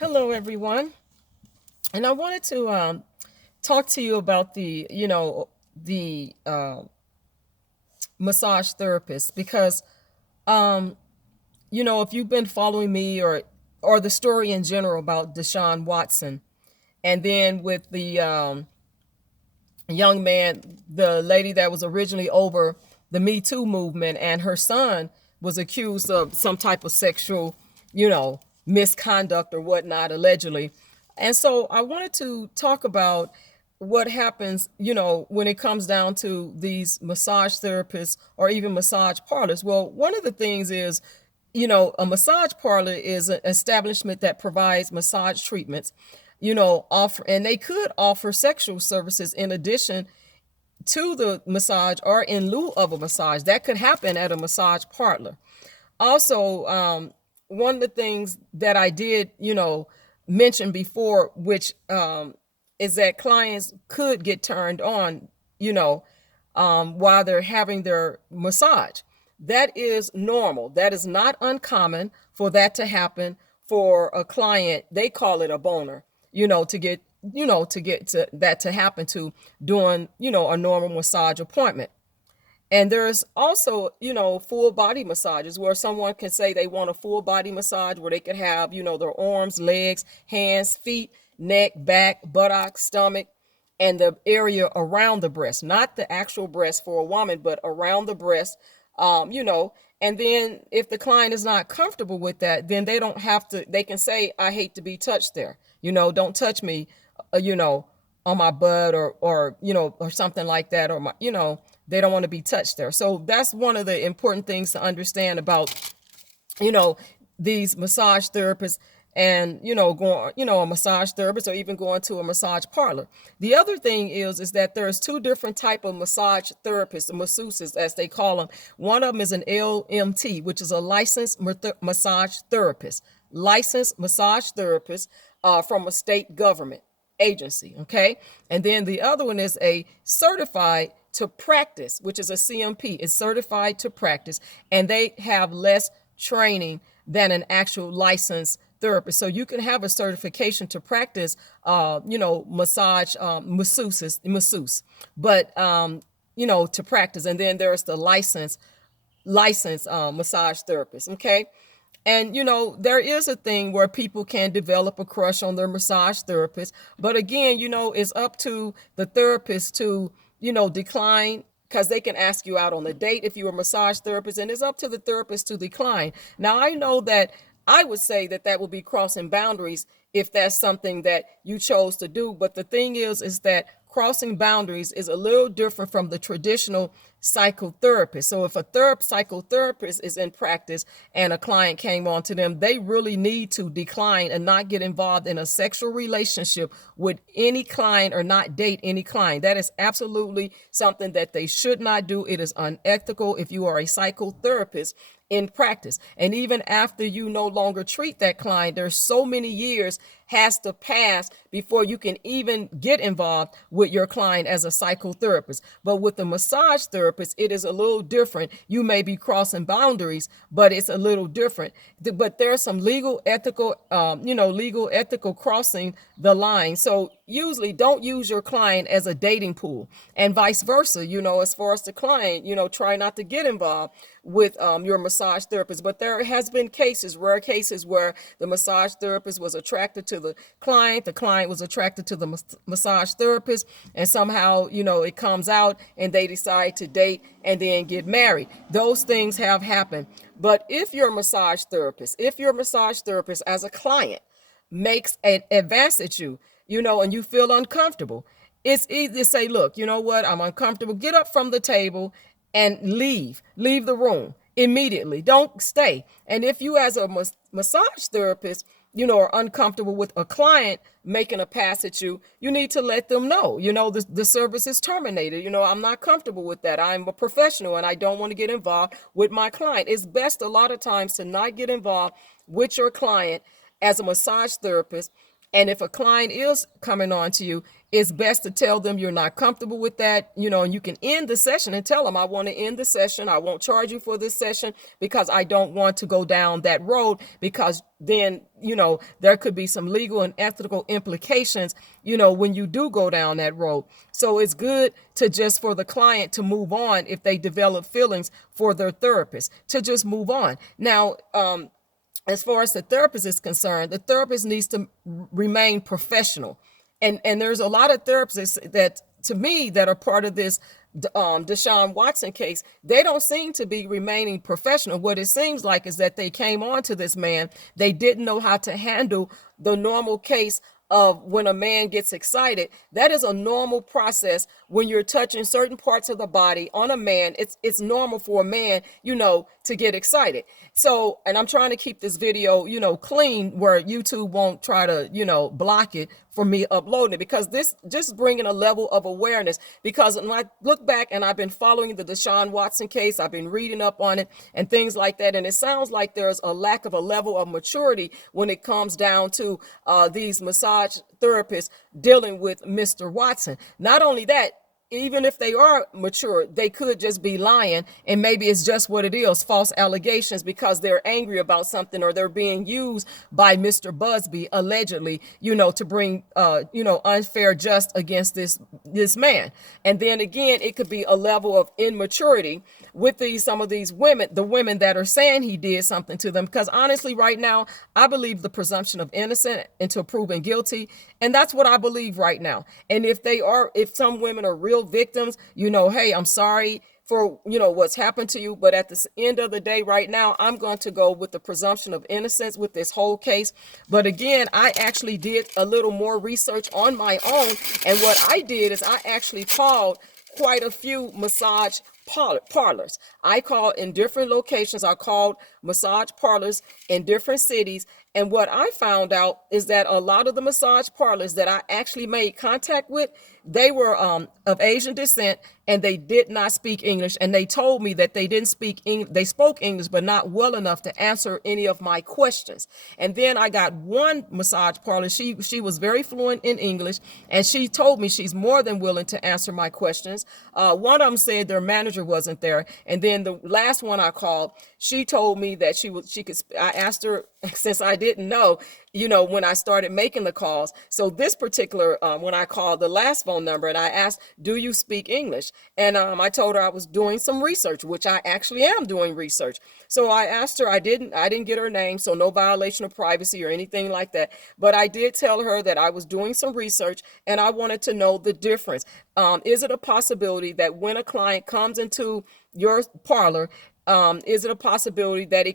Hello, everyone. And I wanted to talk to you about the massage therapist because, um, if you've been following me or the story in general about Deshaun Watson, and then with the young man, the lady that was originally over the Me Too movement, and her son was accused of some type of sexual, you know, misconduct or whatnot, allegedly. And so I wanted to talk about what happens, when it comes down to these massage therapists or even massage parlors. Well, one of the things is, a massage parlor is an establishment that provides massage treatments, offer, and they could offer sexual services in addition to the massage or in lieu of a massage. That could happen at a massage parlor. Also, one of the things that I did, mention before, which is that clients could get turned on, while they're having their massage. That is normal. That is not uncommon for that to happen for a client. They call it a boner, to get to that to happen to during, a normal massage appointment. And there's also, full body massages where someone can say they want a full body massage where they could have, their arms, legs, hands, feet, neck, back, buttocks, stomach, and the area around the breast, not the actual breast for a woman, but around the breast, and then if the client is not comfortable with that, then they don't have to, they can say, I hate to be touched there, don't touch me, on my butt or something like that, or they don't want to be touched there. So that's one of the important things to understand about, you know, these massage therapists and, going, a massage therapist or even going to a massage parlor. The other thing is that there's two different type of massage therapists, masseuses as they call them. One of them is an LMT, which is a licensed massage therapist, licensed massage therapist from a state government agency. Okay. And then the other one is a certified to practice, which is a CMP. It's certified to practice, and they have less training than an actual licensed therapist. So you can have a certification to practice, massage, masseuse, but, to practice. And then there's the licensed massage therapist. Okay. And there is a thing where people can develop a crush on their massage therapist. But again, it's up to the therapist to, decline, because they can ask you out on a date if you're a massage therapist, and it's up to the therapist to decline. Now, I know that I would say that that would be crossing boundaries if that's something that you chose to do. But the thing is that crossing boundaries is a little different from the traditional psychotherapist. So if a psychotherapist is in practice and a client came on to them, they really need to decline and not get involved in a sexual relationship with any client or not date any client. That is absolutely something that they should not do. It is unethical if you are a psychotherapist in practice. And even after you no longer treat that client, there's so many years has to pass before you can even get involved with your client as a psychotherapist. But with the massage therapist, it is a little different. You may be crossing boundaries, but it's a little different. But there's some legal ethical crossing the line. So usually don't use your client as a dating pool, and vice versa. As far as the client, try not to get involved with your massage therapist. But there has been rare cases where the massage therapist was attracted to the client was attracted to the massage therapist, and somehow, it comes out and they decide to date and then get married. Those things have happened. But if your massage therapist as a client makes an advance at you, and you feel uncomfortable, it's easy to say, look, you know what, I'm uncomfortable. Get up from the table and leave the room immediately. Don't stay. And if you as a massage therapist, are uncomfortable with a client making a pass at you, you need to let them know, the service is terminated. I'm not comfortable with that. I'm a professional and I don't want to get involved with my client. It's best a lot of times to not get involved with your client as a massage therapist And if a client is coming on to you, it's best to tell them you're not comfortable with that, and you can end the session and tell them, I want to end the session. I won't charge you for this session because I don't want to go down that road, because then, there could be some legal and ethical implications, when you do go down that road. So it's good to just for the client to move on if they develop feelings for their therapist, to just move on. Now, as far as the therapist is concerned, the therapist needs to remain professional. And there's a lot of therapists that, to me, that are part of this Deshaun Watson case. They don't seem to be remaining professional. What it seems like is that they came on to this man. They didn't know how to handle the normal case of when a man gets excited. That is a normal process when you're touching certain parts of the body on a man. It's normal for a man, to get excited. So, and I'm trying to keep this video, clean, where YouTube won't try to, block it for me uploading it, because this just bringing a level of awareness. Because when I look back, and I've been following the Deshaun Watson case, I've been reading up on it and things like that, and it sounds like there's a lack of a level of maturity when it comes down to these massage therapists dealing with Mr. Watson. Not only that, even if they are mature, they could just be lying, and maybe it's just what it is, false allegations, because they're angry about something, or they're being used by Mr. Busby, allegedly, to bring, unfair just against this man. And then again, it could be a level of immaturity with some of these women, the women that are saying he did something to them. Because honestly, right now, I believe the presumption of innocent until proven guilty. And that's what I believe right now. And if some women are real victims, hey, I'm sorry for, what's happened to you. But at the end of the day, right now, I'm going to go with the presumption of innocence with this whole case. But again, I actually did a little more research on my own. And what I did is I actually called quite a few massage parlors. I called in different locations. I called massage parlors in different cities. And what I found out is that a lot of the massage parlors that I actually made contact with, they were of Asian descent, and they did not speak English. And they told me that they didn't speak English. They spoke English, but not well enough to answer any of my questions. And then I got one massage parlor. She was very fluent in English, and she told me she's more than willing to answer my questions. One of them said their manager wasn't there. And then the last one I called, she told me that she could. I asked her, since I didn't know, when I started making the calls. So this particular, when I called the last phone number and I asked, do you speak English? And I told her I was doing some research, which I actually am doing research. So I asked her, I didn't get her name, so no violation of privacy or anything like that. But I did tell her that I was doing some research and I wanted to know the difference. Is it a possibility that when a client comes into your parlor, is it a possibility that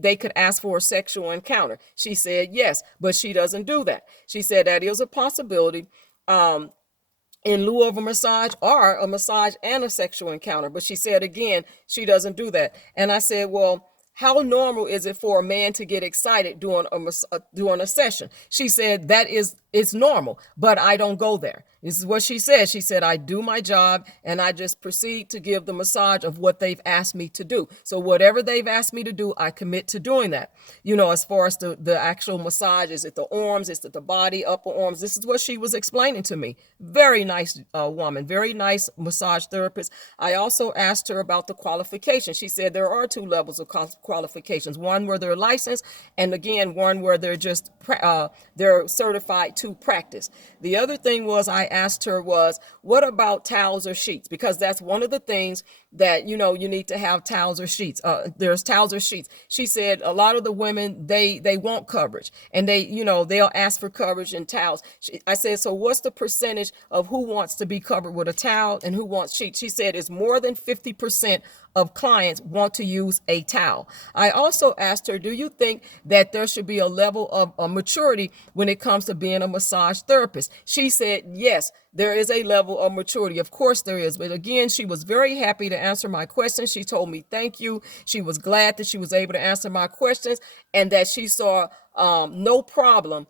they could ask for a sexual encounter? She said yes, but she doesn't do that. She said that is a possibility in lieu of a massage, or a massage and a sexual encounter. But she said, again, she doesn't do that. And I said, well, how normal is it for a man to get excited during a session? She said it's normal, but I don't go there. This is what she said. She said, I do my job and I just proceed to give the massage of what they've asked me to do. So whatever they've asked me to do, I commit to doing that. As far as the actual massage, is it the arms? Is it the body, upper arms? This is what she was explaining to me. Very nice woman, very nice massage therapist. I also asked her about the qualifications. She said there are 2 levels of qualifications. One where they're licensed, and again, one where they're just they're certified to practice. The other thing I asked her was, what about towels or sheets? Because that's one of the things that, you need to have towels or sheets. There's towels or sheets. She said a lot of the women, they want coverage, and they'll ask for coverage and towels. I said, so what's the percentage of who wants to be covered with a towel and who wants sheets? She said it's more than 50% of clients want to use a towel. I also asked her, do you think that there should be a level of maturity when it comes to being a massage therapist? She said, yes, there is a level of maturity. Of course there is. But again, she was very happy to answer my questions. She told me thank you. She was glad that she was able to answer my questions and that she saw no problem.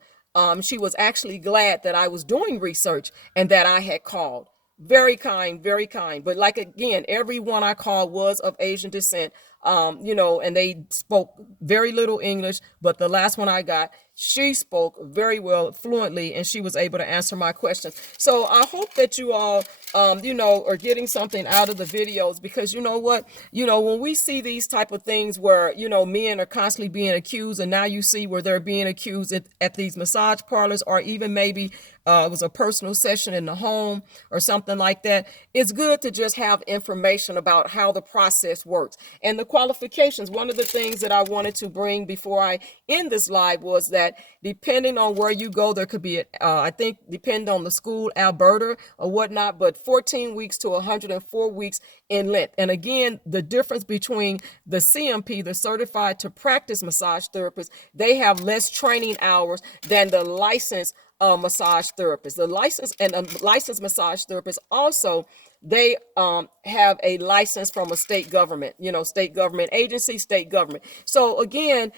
She was actually glad that I was doing research and that I had called. Very kind, very kind. But like, again, everyone I called was of Asian descent, and they spoke very little English. But the last one I got, she spoke very well, fluently, and she was able to answer my questions. So I hope that you all, are getting something out of the videos, because you know what, when we see these type of things where, men are constantly being accused, and now you see where they're being accused at these massage parlors, or even maybe it was a personal session in the home or something like that. It's good to just have information about how the process works and the qualifications. One of the things that I wanted to bring before I end this live was that depending on where you go, there could be, I think, depending on the school, Alberta or whatnot, but 14 weeks to 104 weeks in length. And again, the difference between the CMP, the Certified to Practice Massage Therapist, they have less training hours than the licensed massage therapist. The licensed and licensed massage therapist also, they have a license from a state government, state government agency, state government. So again,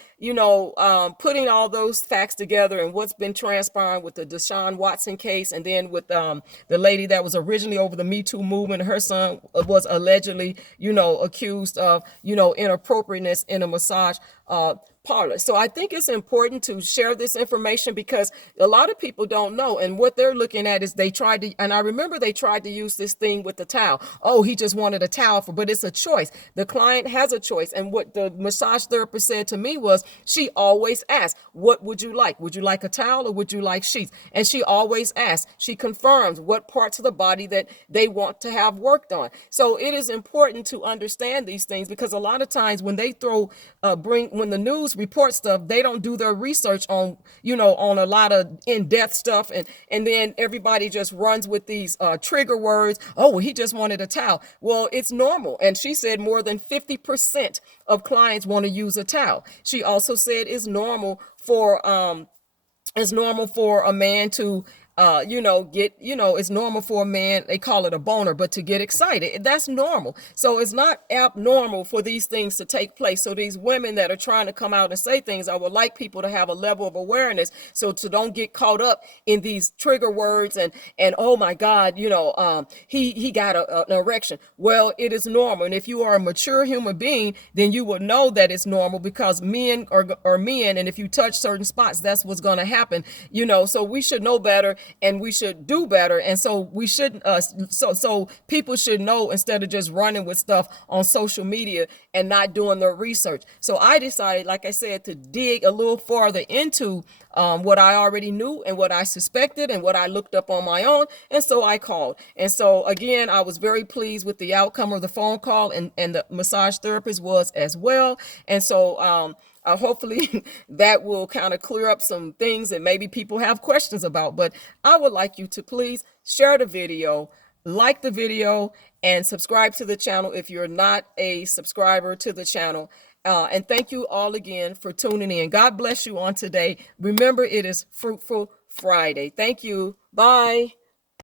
putting all those facts together and what's been transpiring with the Deshaun Watson case, and then with the lady that was originally over the Me Too movement, her son was allegedly, accused of, inappropriateness in a massage parlor. So I think it's important to share this information, because a lot of people don't know, and what they're looking at is and I remember they tried to use this thing with the towel. Oh, he just wanted a towel but it's a choice. The client has a choice. And what the massage therapist said to me was, she always asks, what would you like? Would you like a towel or would you like sheets? And she always asks, she confirms what parts of the body that they want to have worked on. So it is important to understand these things, because a lot of times when they when the news report stuff, they don't do their research on, on a lot of in-depth stuff. And then everybody just runs with these trigger words. Oh, well, he just wanted a towel. Well, it's normal. And she said more than 50% of clients want to use a towel. She also said it's normal for a man to it's normal for a man, they call it a boner, but to get excited, that's normal. So it's not abnormal for these things to take place. So these women that are trying to come out and say things, I would like people to have a level of awareness, so to don't get caught up in these trigger words and oh my God, he got an erection. Well, it is normal. And if you are a mature human being, then you will know that it's normal, because men are men, and if you touch certain spots, that's what's going to happen. So we should know better, and we should do better. And so we shouldn't, so people should know, instead of just running with stuff on social media and not doing their research. So I decided, like I said, to dig a little farther into what I already knew and what I suspected and what I looked up on my own. And so I called. And so again, I was very pleased with the outcome of the phone call, and the massage therapist was as well. And so hopefully that will kind of clear up some things that maybe people have questions about. But I would like you to please share the video, like the video, and subscribe to the channel if you're not a subscriber to the channel. And thank you all again for tuning in. God bless you on today. Remember, it is Fruitful Friday. Thank you. Bye.